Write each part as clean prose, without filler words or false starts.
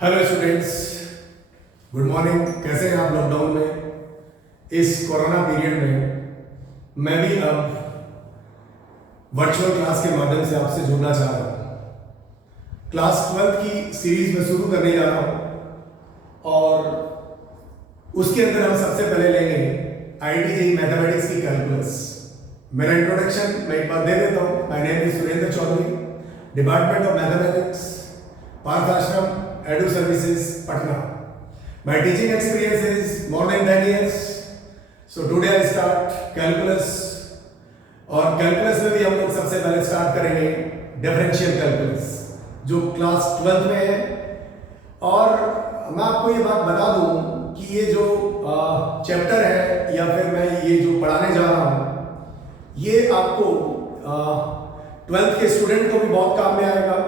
Hello students, good morning. कैसे हैं आप लॉकडाउन में? इस कोरोना पीरियड में मैं भी अब वर्चुअल क्लास के माध्यम से आपसे जुड़ना चाह रहा हूँ। क्लास 12 की सीरीज में शुरू करने जा रहा हूँ और उसके अंदर हम सबसे पहले लेंगे आईआईटी मैथमेटिक्स की कैलकुलस। मेरा इंट्रोडक्शन मैं एक बार दे देता हूँ। My name is Surendra Chaudhary, department of mathematics, Parth Ashram, Edu Services, Patna. My teaching experience is more than 10 years. So today I start calculus. और कैलकुलस में भी हम लोग सबसे पहले स्टार्ट करेंगे डिफरेंशियल कैलकुलस जो क्लास 12 में है। और मैं आपको ये बात बता दूं कि ये जो चैप्टर है या फिर मैं ये जो पढ़ाने जा रहा हूँ ये आपको 12th के स्टूडेंट को भी बहुत काम में आएगा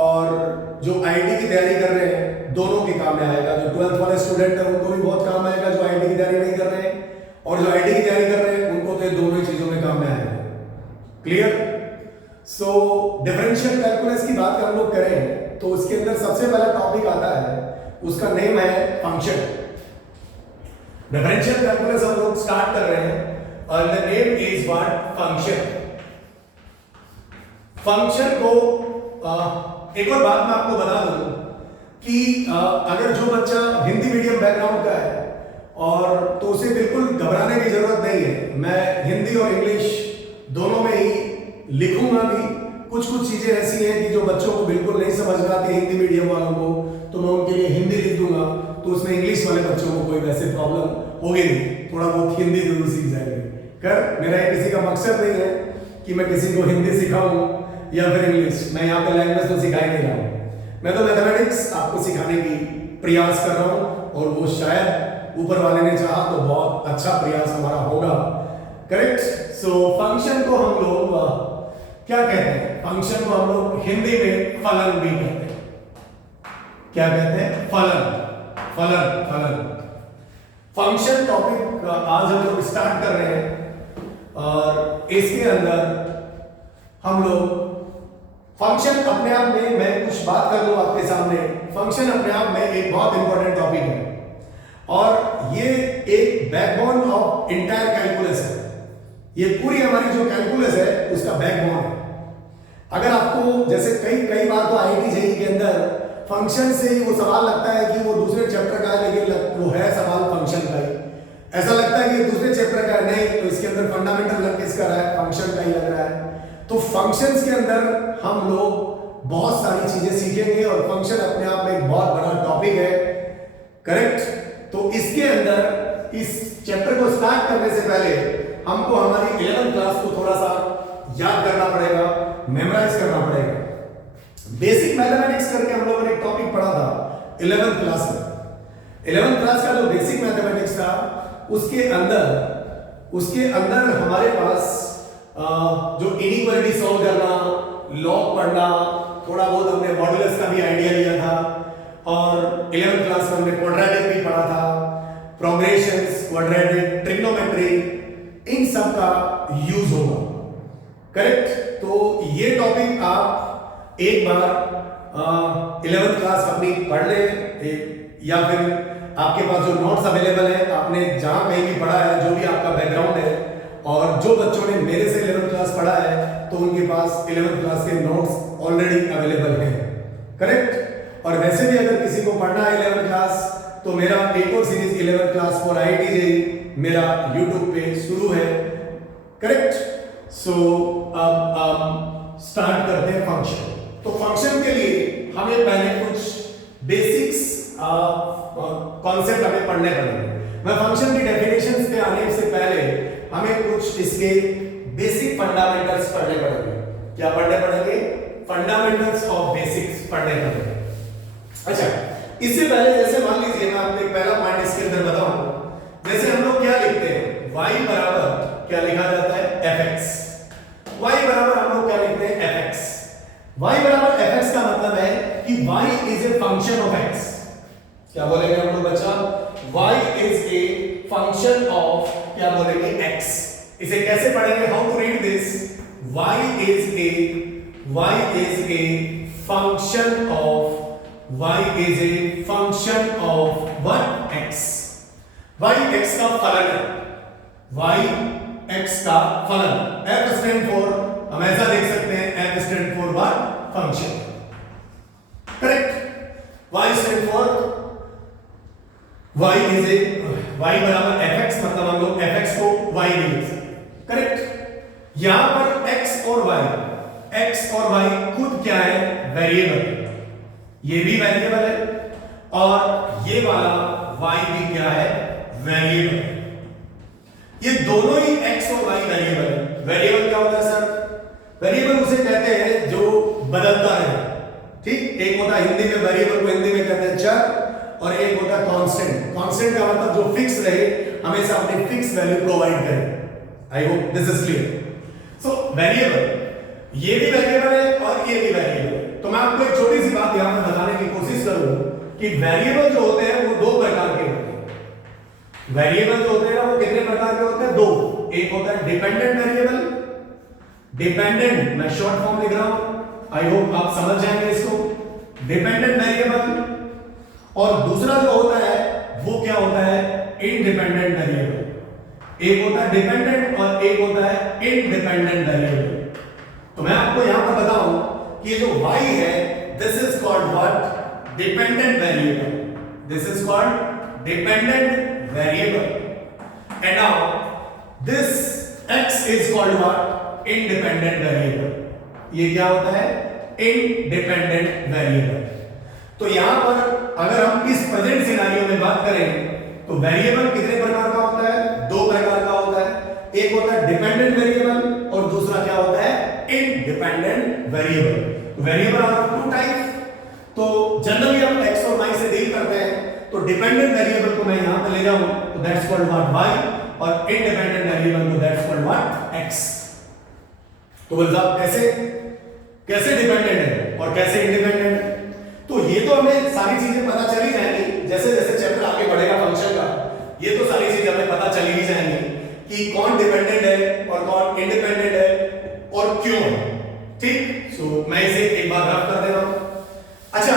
और जो आईआईटी की तैयारी कर रहे हैं दोनों के काम में आएगा। जो 12th वाले स्टूडेंट हैं उनको भी बहुत काम आएगा, जो आईआईटी की तैयारी नहीं कर रहे हैं, और जो आईआईटी की तैयारी कर रहे हैं उनको तो दोनों ही चीजों में काम में आएगा। क्लियर? सो डिफरेंशियल कैलकुलस की बात हम लोग करें तो उसके अंदर सबसे पहला टॉपिक आता है, उसका नेम है फंक्शन। डिफरेंशियल कैलकुलस हम लोग स्टार्ट कर रहे हैं और the name is what? Function. Function को एक और बात मैं आपको बता दूं कि अगर जो बच्चा हिंदी मीडियम बैकग्राउंड का है और तो उसे बिल्कुल घबराने की जरूरत नहीं है। मैं हिंदी और इंग्लिश दोनों में ही लिखूंगा भी। कुछ चीजें ऐसी हैं कि जो बच्चों को बिल्कुल नहीं समझ में आती हिंदी मीडियम वालों को, तो मैं उनके लिए हिंदी लिख दूंगा, तो उसमें इंग्लिश वाले बच्चों को कोई वैसे प्रॉब्लम होगी नहीं, थोड़ा बहुत हिंदी जरूर सीख जाएंगे। कर मेरा ये किसी का मकसद नहीं है कि मैं किसी को हिंदी सिखाऊं या फिर इंग्लिश। मैं यहाँ पे लैंग्वेज तो सिखा ही नहीं रहा हूँ, मैं तो मैथमेटिक्स आपको सिखाने की प्रयास कर रहा हूँ और वो शायद ऊपर वाले ने चाहा तो बहुत अच्छा प्रयास हमारा होगा। करेक्ट? सो फंक्शन को हम लोग क्या कहते हैं? फंक्शन को हम लोग हिंदी में फलन भी कहते हैं। क्या कहते हैं? फलन। फलन फलन फंक्शन टॉपिक आज हम लोग स्टार्ट कर रहे हैं और इसके अंदर हम लोग फंक्शन अपने आप में, मैं कुछ बात कर लूं आपके सामने। फंक्शन अपने आप में एक बहुत इंपॉर्टेंट टॉपिक है और ये एक बैकबोन ऑफ इंटायर कैलकुलस है। ये पूरी हमारी जो कैलकुलस है उसका बैकबोन है। अगर आपको जैसे कई बार तो आईआईटी जेईई के अंदर फंक्शन से ही वो सवाल लगता है कि वो दूसरे चैप्टर का है, लेकिन वो है सवाल फंक्शन का ही। ऐसा लगता है कि दूसरे चैप्टर का है, नहीं तो इसके अंदर फंडामेंटल लग किसका रहा है? फंक्शन का ही लग रहा है। तो फंक्शंस के अंदर हम लोग बहुत सारी चीजें सीखेंगे और फंक्शन अपने आप में एक बहुत बड़ा टॉपिक है। करेक्ट? तो इसके अंदर इस चैप्टर को स्टार्ट करने से पहले हमको हमारी 11th क्लास को थोड़ा सा याद करना पड़ेगा, मेमोराइज करना पड़ेगा। बेसिक मैथमेटिक्स करके हम लोगों ने एक टॉपिक पढ़ा था 11th क्लास में। 11th क्लास का जो बेसिक मैथमेटिक्स था उसके अंदर हमारे पास जो इनइक्वालिटी सॉल्व करना, लॉग पढ़ना, थोड़ा बहुत हमने मॉडुलस का भी आइडिया लिया था और 11th क्लास में हमने क्वाड्रेटिक भी पढ़ा था, प्रोग्रेशंस, क्वाड्रेटिक, ट्रिग्नोमेट्री, इन सब का यूज होगा। करेक्ट? तो ये टॉपिक आप एक बार 11th क्लास अपनी पढ़ ले या फिर आपके पास जो नोट्स अवेलेबल है, आपने जहां कहीं भी पढ़ा है, जो भी आपका बैकग्राउंड है, और जो बच्चों ने मेरे से 11th क्लास पढ़ा है तो उनके पास 11th क्लास के नोट्स ऑलरेडी अवेलेबल हैं। करेक्ट? और वैसे भी अगर किसी को पढ़ना है 11th क्लास तो मेरा एक और series 11th class for IIT JEE मेरा YouTube पे शुरू है। करेक्ट? सो अब स्टार्ट करते हैं फंक्शन। तो फंक्शन के लिए हमें पहले कुछ बेसिक्स कॉन्सेप्ट हमें पढ़ने पड़ेंगे। मैं फंक्शन की डेफिनेशंस पे आने से पहले हमें कुछ इसके बेसिक फंडामेंटल्स पढ़ने पड़ेंगे। क्या पढ़ने पड़ेंगे? फंडामेंटल्स ऑफ बेसिक्स पढ़ने पड़ेंगे। अच्छा, इससे पहले जैसे मान लीजिए मैं आपको एक पहला पॉइंट इसके अंदर बताऊं। जैसे हम लोग क्या लिखते हैं? y बराबर क्या लिखा जाता है? fx। y बराबर हम लोग क्या लिखते हैं? fx। y बराबर fx का मतलब है कि y is a function of x। क्या बोलेंगे हम लोग बच्चा? y is a function of, क्या बोलेंगे? x। इसे कैसे पढ़ेंगे? How to read this? y is a function of y is a function of what? x. y x का फलन है, y x का फलन। f स्टैंड फॉर, हम ऐसा देख सकते हैं, f stand for what? Function. Correct. y stand for y is A, y बराबर fx, मतलब हम लोग fx को y में लिख सकते। करेक्ट। यहां पर x और y खुद क्या है? वेरिएबल। ये भी वेरिएबल है और ये वाला y भी क्या है? वेरिएबल। ये दोनों ही x और y वेरिएबल है। वेरिएबल क्या होता है सर? वेरिएबल उसे कहते हैं जो बदलता है। ठीक, एक होता है हिंदी में वेरिएबल को हिंदी में कहते हैं चर, और एक होता है कांस्टेंट। कांस्टेंट का मतलब जो फिक्स रहे, हमेशा अपनी फिक्स वैल्यू प्रोवाइड करे। I hope this is clear. So variable, ये भी वेरिएबल है और ये भी वेरिएबल है। तो मैं आपको एक छोटी सी बात यहां पर बताने की कोशिश करूं कि वेरिएबल जो होते हैं वो दो प्रकार के होते हैं। वेरिएबल जो होते हैं वो कितने प्रकार के होते हैं? दो। एक होता है डिपेंडेंट वेरिएबल, डिपेंडेंट मैं शॉर्ट फॉर्म लिख रहा हूं, आई होप आप समझ जाएंगे इसको। डिपेंडेंट वेरिएबल, और दूसरा जो होता है वो क्या होता है? Independent variable. एक होता है डिपेंडेंट और एक होता है इंडिपेंडेंट वेरिएबल। तो मैं आपको यहां पर बताऊं कि ये जो y है, this is called what? Dependent variable. This is called dependent variable. And now this x is called what? Independent variable. ये क्या होता है? Independent variable. तो यहां पर अगर हम इस प्रेजेंट सिनेरियो में बात करें तो वेरिएबल कितने प्रकार का होता है? दो प्रकार का होता है। एक होता है डिपेंडेंट वेरिएबल और दूसरा क्या होता है? Independent variable. Variable are of two type. तो जनरली हम x और y से डील करते हैं, तो डिपेंडेंट वेरिएबल को मैं यहां पे ले जाऊं तो दैट्स कॉल्ड व्हाट? y, और इंडिपेंडेंट वेरिएबल को दैट्स कॉल्ड व्हाट? x। तो बोल साहब कैसे डिपेंडेंट है और कैसे इंडिपेंडेंट है? तो ये तो हमें सारी चीजें पता चल ही जाएंगी जैसे जैसे चैप्टर आगे बढ़ेगा फंक्शन का। ये तो सारी चीजें हमें पता चल ही जाएंगी कि कौन डिपेंडेंट है और कौन इंडिपेंडेंट है और क्यों है। ठीक, सो मैं इसे एक बार रफ कर दे रहा हूं। अच्छा,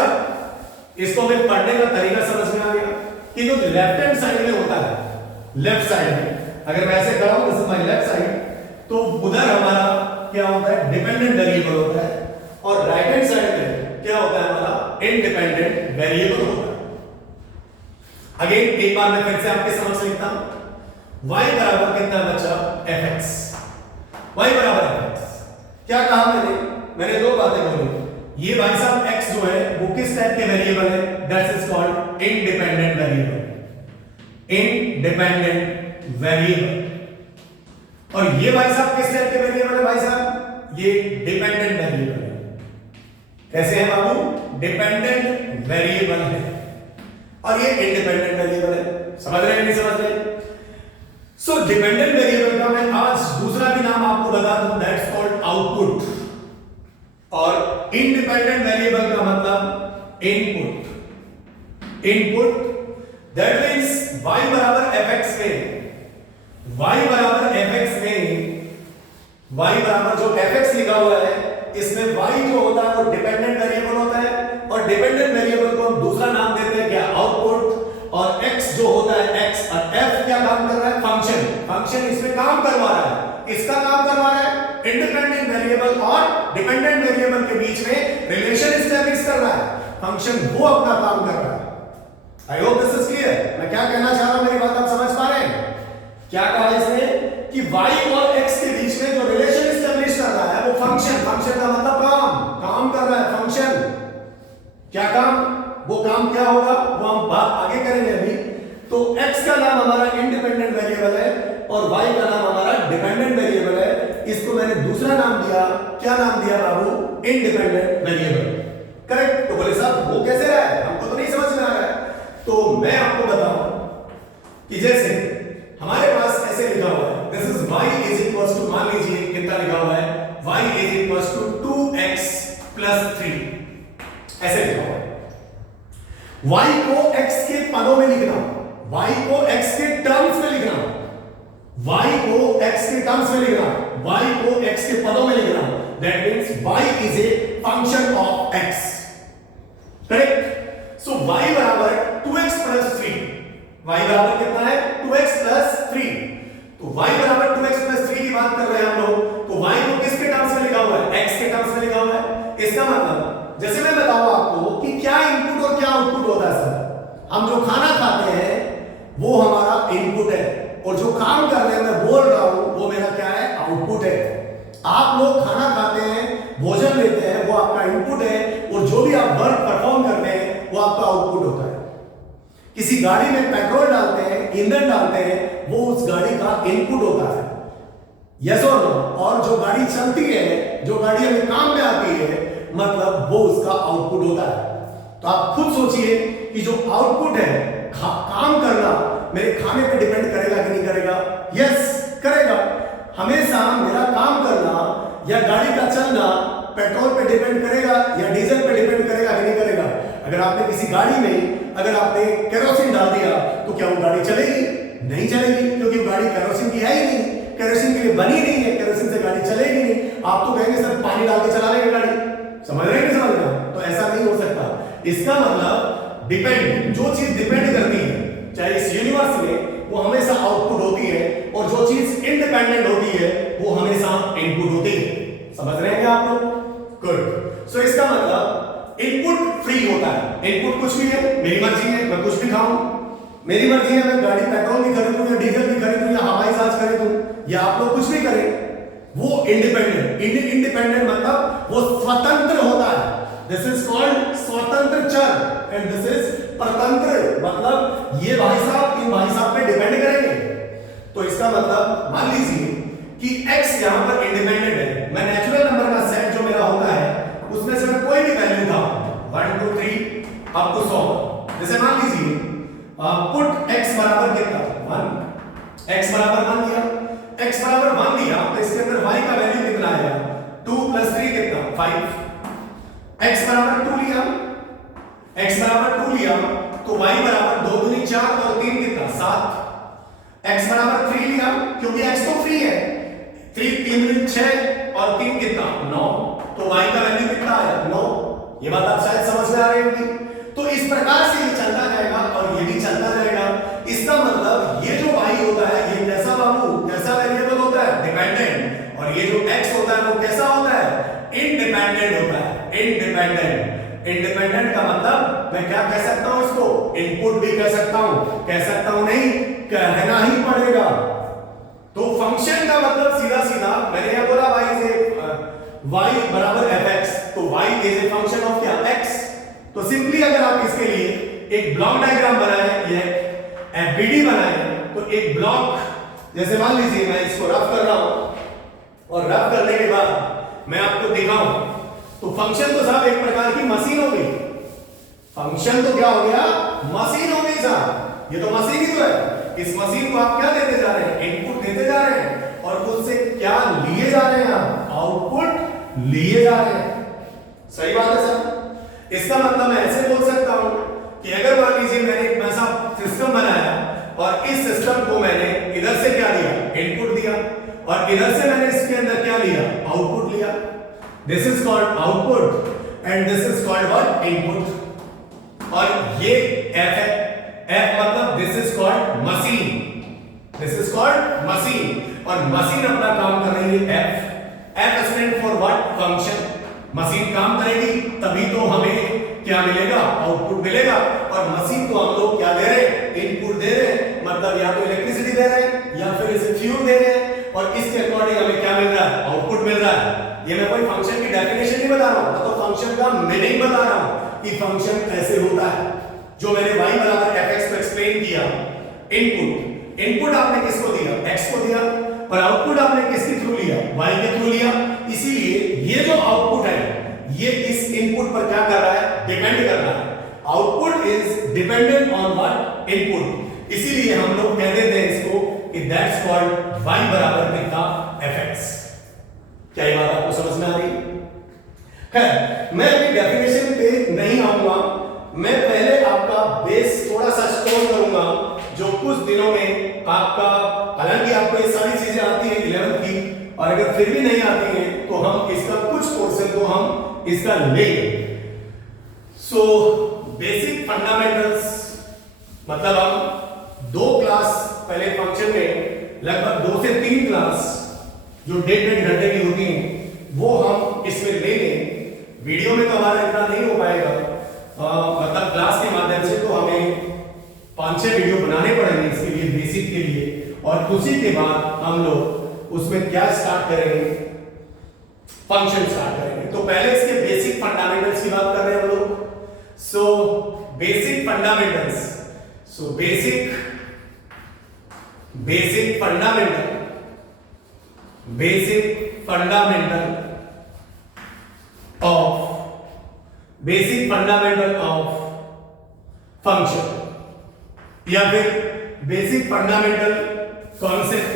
इसको हमें पढ़ने का तरीका समझ में आ गया कि जो लेफ्ट हैंड साइड में होता है, लेफ्ट साइड में अगर मैं ऐसे करूं this is my left side, तो उधर हमारा क्या होता है? डिपेंडेंट वेरिएबल होता है, और राइट हैंड साइड में क्या होता है? हमारा इंडिपेंडेंट वेरिएबल होता है। अगेन एक बार मैं फिर से आपके समझ लिखता हूं। y बराबर कितना बचा? fx। y बराबर fx। क्या कहा मैंने दो बातें बोली। ये भाई साहब x जो है वो किस टाइप के वेरिएबल है? That is called independent variable. Independent variable. और ये भाई साहब किस टाइप के वेरिएबल है? भाई साहब ये डिपेंडेंट वेरिएबल है। कैसे है बाबू? डिपेंडेंट वेरिएबल है और ये इंडिपेंडेंट वेरिएबल है। समझ रहे हैं नहीं समझ रहे? सो डिपेंडेंट वेरिएबल का मैं आज दूसरा भी नाम आपको बता दूं, दैट्स कॉल्ड आउटपुट, और इंडिपेंडेंट वेरिएबल का मतलब input. Input that means y बराबर fx में, y बराबर fx में, y बराबर जो fx लिखा हुआ है इसमें y जो होता है वो डिपेंडेंट वेरिएबल होता है, और डिपेंडेंट वेरिएबल को हम दूसरा नाम देते हैं क्या? आउटपुट। और x जो होता है x, और f क्या काम कर रहा है? फंक्शन। फंक्शन इसमें काम करवा रहा है। इसका काम करवा रहा है इंडिपेंडेंट वेरिएबल और डिपेंडेंट वेरिएबल के बीच में रिलेशन एस्टैब्लिश कर रहा है। फंक्शन वो अपना काम कर रहा है। I hope this is clear. मैं क्या कहना चाह रहा हूं, मेरी बात आप समझ पा रहे हैं? क्या कहा इसने कि y और x के बीच में जो रिलेशन एस्टैब्लिश कर रहा है वो फंक्शन। फंक्शन का मतलब काम कर रहा है फंक्शन। क्या काम? वो काम क्या होगा वो हम बात आगे करेंगे अभी। तो x का नाम हमारा इंडिपेंडेंट वेरिएबल है और y का नाम हमारा डिपेंडेंट वेरिएबल है। इसको मैंने दूसरा नाम दिया, क्या नाम दिया बाबू? Independent variable. करेक्ट। तो बोले साहब वो कैसे रहा है? हमको तो नहीं समझ में आ रहा है। तो मैं आपको बताऊं कि जैसे हमारे पास ऐसे लिखा हुआ है, this is y is equals to, मान लीजिए कितना लिखा हुआ है? y is equals to 2x plus 3, ऐसे लिखा हुआ है। y को x के पदों में लिखना, y को x के टर्म्स में लिखना, y को x के टर्म्स में लिखना, y को x के पदों में लिखना। That means y is a function of x। Correct. y बराबर 2x प्लस 3 की बात कर रहे हैं हम लोग, तो y को किसके टर्म्स में लिखा हुआ है? x के टर्म्स में लिखा हुआ है। इसका मतलब जैसे मैं बताऊं आपको कि क्या इनपुट और क्या आउटपुट होता है सर। हम जो खाना खाते हैं वो हमारा इनपुट है, और जो काम करने में बोल रहा हूं वो मेरा क्या है? आउटपुट है। आप लोग खाना खाते हैं, भोजन लेते हैं, वो आपका इनपुट है, और जो भी आप वर्क परफॉर्म करते हैं वो आपका आउटपुट होता है। किसी गाड़ी में पेट्रोल डालते हैं, ईंधन डालते हैं, वो उस गाड़ी का इनपुट होता है, यस और नो। और जो गाड़ी चलती है, जो गाड़ी हमें काम में आती है, मतलब वो उसका आउटपुट होता है। तो आप खुद सोचिए कि जो आउटपुट है, काम करना मेरे खाने पे डिपेंड करेगा कि नहीं करेगा? यस करेगा। हमेशा मेरा काम करना या गाड़ी का चलना पेट्रोल पे डिपेंड करेगा या डीजल पे डिपेंड करेगा कि नहीं करेगा? अगर आपने किसी गाड़ी में अगर आपने केरोसिन डाल दिया तो क्या वो गाड़ी चलेगी? नहीं चलेगी, क्योंकि वो गाड़ी केरोसिन की है ही नहीं, केरोसिन के लिए बनी नहीं है, केरोसिन से गाड़ी चलेगी नहीं। आप तो कहेंगे सर पानी डाल के चला लेंगे गाड़ी, समझ रहे हैं कि समझ रहे? तो ऐसा नहीं हो सकता। इसका मतलब डिपेंड, जो चीज डिपेंड करती है चाहे इस यूनिवर्स में, वो हमेशा आउटपुट होती है, और जो चीज इंडिपेंडेंट होती है वो हमेशा इनपुट होती है। समझ रहे हैं आप लोग? गुड। सो इसका मतलब इनपुट फ्री होता है। इनपुट कुछ भी है, मेरी मर्जी है, मैं कुछ भी खाऊं, मेरी मर्जी है, मैं गाड़ी पेट्रोल भी खरीदूं या डीजल भी खरीदूं या हवाई जहाज खरीदूं, या आप लोग कुछ भी करें, वो इंडिपेंडेंट। इंडिपेंडेंट मतलब वो स्वतंत्र होता है। दिस इज कॉल्ड स्वतंत्र चर, एंड दिस इज परतंत्र, मतलब ये भाई साहब इन भाई साहब पे डिपेंड करेंगे। तो इसका मतलब मान लीजिए कि x यहां पर इंडिपेंडेंट है, मैं नेचुरल नंबर का सेट जो मेरा होता है उसमें से मैं कोई भी वैल्यू था 1 2 3 अप टू 100, जैसे मान लीजिए पुट x बराबर कितना 1, x बराबर 1 दिया, x बराबर 1 दिया तो इसके अंदर y का वैल्यू कितना आएगा? 2 प्लस 3 कितना? 5। x बराबर 2 लिया, x बराबर 2 लिया तो y बराबर 2 दूनी 4 और 3 कितना? 7। x बराबर 3 लिया, क्योंकि x तो फ्री है, 3 दूनी 6 और 3 कितना? 9, तो y का वैल्यू कितना आया? 9। ये बात आप शायद समझ में आ रही होगी। तो इस प्रकार से ये चलता जाएगा और ये भी चलता जाएगा। इसका मतलब ये जो y होता है ये कैसा बाबू, कैसा वेरिएबल होता है? डिपेंडेंट। और ये जो x होता है वो कैसा होता है? इंडिपेंडेंट होता है। इंडिपेंडेंट का मतलब मैं क्या कह सकता हूं इसको? इनपुट भी कह सकता हूं नहीं, कहना ही पड़ेगा। तो फंक्शन का मतलब सीधा सीधा मैंने क्या बोला, y बराबर fx, तो y is a function of क्या? x। तो सिंपली अगर आप इसके लिए एक ब्लॉक डायग्राम बनाएं, ये fbd बनाएं, तो एक ब्लॉक जैसे मान लीजिए मैं इसको रफ कर रहा हूं और रफ करने के बाद मैं आपको दिखाऊं, तो फंक्शन तो साहब एक प्रकार की मशीन हो गई। फंक्शन तो क्या हो गया? मशीन हो गई साहब। ये तो मशीन ही तो है। इस मशीन को आप क्या देते जा रहे हैं? इनपुट देते जा रहे हैं, और उससे क्या लिए जा रहे हैं? आप आउटपुट लिए जा रहे हैं। सही बात है सर। इसका मतलब मैं ऐसे बोल सकता हूं कि अगर मान लीजिए मैंने एक ऐसा सिस्टम बनाया और इस सिस्टम को मैंने इधर से क्या दिया? इनपुट दिया, और इधर से मैंने इसके अंदर क्या लिया? आउटपुट लिया। This is called output and this is called what? Input. और ये f है। f मतलब this is called machine, this is called machine, और मशीन अपना काम कर रही है f। f stand for what? Function. Machine काम करेगी तभी तो हमें क्या मिलेगा? आउटपुट मिलेगा। और मशीन को हम लोग क्या दे रहे हैं? इनपुट दे रहे हैं, मतलब या तो इलेक्ट्रिसिटी दे रहे हैं या फिर इसे फ्यूल दे रहे हैं, और इसके अकॉर्डिंग हमें क्या मिल रहा है? आउटपुट मिल रहा है। ये मैं कोई फंक्शन की डेफिनेशन नहीं बता रहा हूं, मैं तो फंक्शन का मीनिंग बता रहा हूं कि फंक्शन ऐसे होता है। जो मैंने y बराबर fx को एक्सप्लेन किया, इनपुट आपने किसको दिया? x को दिया, और आउटपुट आपने किसके थ्रू लिया? y के थ्रू लिया। इसीलिए ये जो आउटपुट है ये इस इनपुट पर क्या कर रहा है? डिपेंड कर रहा है। Output is dependent on what? Input. इसीलिए हम लोग कह देते हैं इसको कि दैट्स कॉल्ड y बराबर कितना? fx। क्या ये बात आपको समझ में आ रही है? मैं अभी डेफिनेशन पे नहीं आऊंगा, मैं पहले आपका बेस थोड़ा सा स्टोर करूंगा, जो कुछ दिनों में आपका, हालांकि आपको ये सारी चीजें आती है 11th की, और अगर फिर भी नहीं आती है तो हम इसका कुछ पोर्शन को हम इसका लेंगे। सो बेसिक फंडामेंटल्स, मतलब हम 2 क्लास पहले फंक्शन में लगभग 2 से 3 क्लास जो 1.5 घंटे की होती हैं वो हम इसमें ले लें। वीडियो में तो हमारा इतना नहीं हो पाएगा, मतलब क्लास के माध्यम से तो हमें 5-6 वीडियो बनाने पड़ेंगे इसके लिए, बेसिक के लिए, और उसी के बाद हम लोग उसमें क्या स्टार्ट करेंगे, फंक्शन स्टार्ट करेंगे। तो पहले इसके बेसिक फंडामेंटल्स की बात कर रहे हैं हम लोग। So basic fundamentals, so basic fundamental, basic fundamental of function, या फिर basic fundamental concept,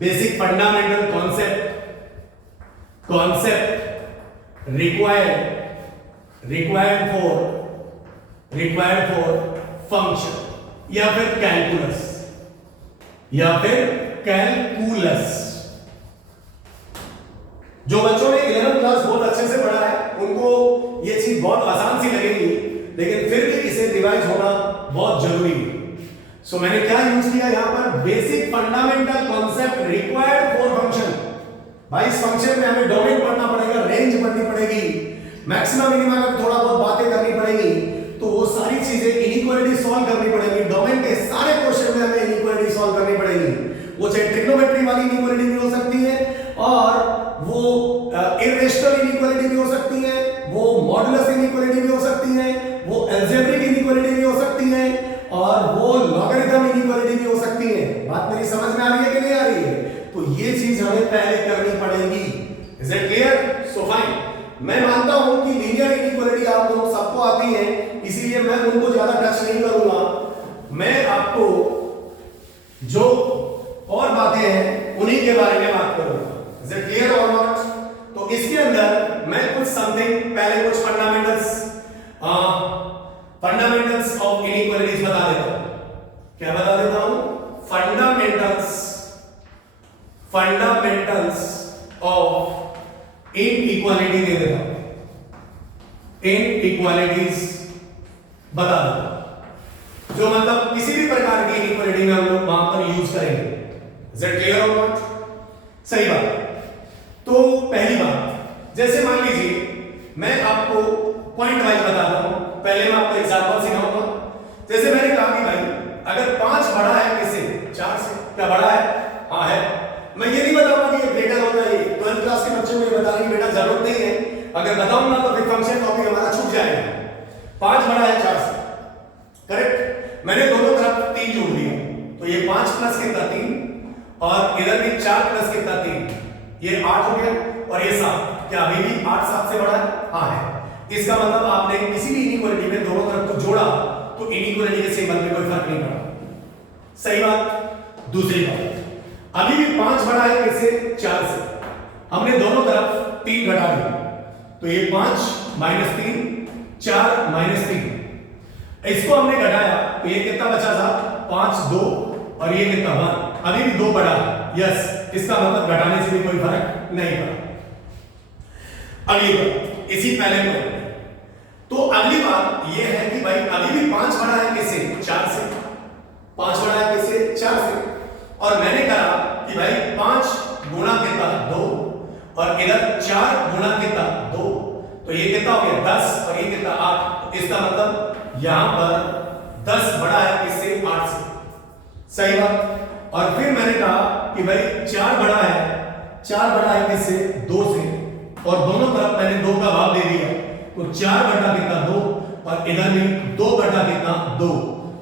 basic fundamental concept required for function, या फिर कैलकुलस। जो बच्चों ने 11th क्लास बहुत अच्छे से पढ़ा है उनको ये चीज बहुत आसान सी लगेगी, लेकिन फिर भी इसे रिवाइज होना बहुत जरूरी है। सो मैंने क्या यूज किया यहां पर, basic fundamental concept required for function. भाई इस फंक्शन में हमें डोमेन पढ़ना पड़ेगा, रेंज पढ़नी पड़ेगी, मैक्सिमम मिनिमम का थोड़ा बहुत बातें करनी पड़ेगी, तो वो सारी चीजें इनइक्वालिटी सॉल्व करनी पड़ेगी। डोमेन के सारे क्वेश्चन में हमें इनइक्वालिटी सॉल्व करनी पड़ेगी, वो चाहे ट्रिग्नोमेट्री वाली इनइक्वालिटी भी हो सकती है, और वो इररेशनल इनइक्वालिटी भी हो सकती है, वो मॉडुलस इनइक्वालिटी भी हो सकती है, वो अलजेब्रिक इनइक्वालिटी भी हो सकती है, और वो लॉगरिथम इनइक्वालिटी भी हो सकती है। बात मेरी समझ में आ रही है कि नहीं आ रही है? तो ये चीज हमें पहले करनी पड़ेगी। Is it clear? So fine, मैं मानता हूं कि लीनियर इनइक्वालिटी आप लोग सबको आती है, इसीलिए मैं उनको ज्यादा टच नहीं करूंगा। मैं आपको जो और बातें हैं उन्हीं के बारे में बात करूंगा। इज इट क्लियर और नॉट? तो इसके अंदर मैं कुछ समथिंग, पहले कुछ फंडामेंटल्स ऑफ इनइक्वालिटीज बता देता हूं। क्या बता देता हूं? फंडामेंटल्स ऑफ इनइक्वालिटी दे देता हूं, इनइक्वालिटीज बता दो, जो मतलब किसी भी प्रकार की इनइक्वालिटी में हम लोग वहां पर यूज करेंगे। इज इट क्लियर और नॉट? सही बात। तो पहली बात, जैसे मान लीजिए मैं आपको पॉइंट वाइज बताता हूं, पहले मैं आपको एग्जांपल सिखाऊंगा। जैसे मैंने कहा कि भाई अगर 5 बड़ा है किससे? 4 से। क्या बड़ा है? हां है। मैं ये नहीं बताऊंगा कि ये ग्रेटर होना है, 12th क्लास के बच्चों को ये बताने की बेटा जरूरत नहीं है, अगर बताऊंगा तो फिर फंक्शन टॉपिक हमारा छूट जाएगा। 5 बड़ा है 4 से, करेक्ट। मैंने दोनों तरफ 3 जोड़ दिया, तो ये 5 प्लस कितना 3, और इधर भी 4 प्लस कितना 3, ये 8 हो गया, और ये 7। क्या अभी भी 8 7 से बड़ा है? हां है। इसका मतलब आपने किसी भी इनइक्वालिटी में दोनों तरफ को जोड़ा तो इनइक्वालिटी के सिंबल में कोई फर्क नहीं पड़ा। सही बात। दूसरी बात, अभी भी 5 बड़ा है किससे? 4 से। हमने दोनों तरफ 3 घटा दिया, तो ये 5 माइनस 3, 4 माइनस 3, इसको हमने घटाया तो ये कितना बचा था? 5 2, और ये कितना 1। अभी भी 2 बड़ा है, यस, इसका मतलब घटाने से भी कोई फर्क नहीं पड़ा। अगली बात, इसी पहले में, तो अगली बात ये है कि भाई अभी भी 5 बड़ा है किससे? 4 से। 5 बड़ा है किससे? 4 से। और मैंने कहा कि भाई 5 गुणा कितना 2, और इधर 4 गुणा कितना 2, तो ये कितना हो गया 10, और ये कितना 8। तो इसका मतलब यहां पर 10 बड़ा है किससे? 8 से। सही बात। और फिर मैंने कहा कि भाई 4 बड़ा है किससे? 2 से, और दोनों तरफ मैंने 2 का भाग दे दिया, तो 4 बटा कितना 2, और इधर भी 2 बटा कितना 2,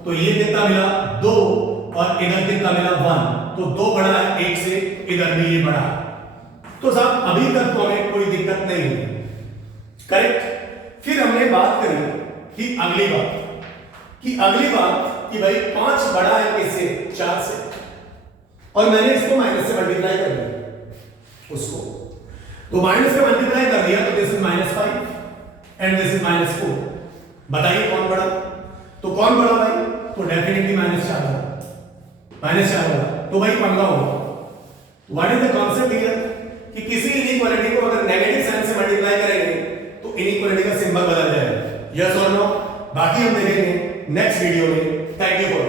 तो ये कितना मिला 2, और इधर कितना मिला 1, तो 2 बड़ा है 1 से, इधर भी ये बड़ा है। तो साहब अभी तक तो हमें कोई दिक्कत नहीं हुई, करेक्ट। फिर हमने बात करी कि अगली बात कि भाई 5 बड़ा है किससे? 4 से, और मैंने इसको माइनस से मल्टीप्लाई कर दिया उसको, तो माइनस का मल्टीप्लाई कर दिया, तो this is -5 and this is -4। बताइए कौन बड़ा? तो कौन बड़ा भाई? तो डेफिनेटली -4 होगा। तो भाई 15 होगा। What is the concept here कि किसी इनइक्वालिटी को अगर नेगेटिव साइन से मल्टीप्लाई करेंगे तो इनइक्वालिटी का सिंबल बदल जाएगा। यस और नो? बाकी हम देखेंगे नेक्स्ट वीडियो में। Thank you for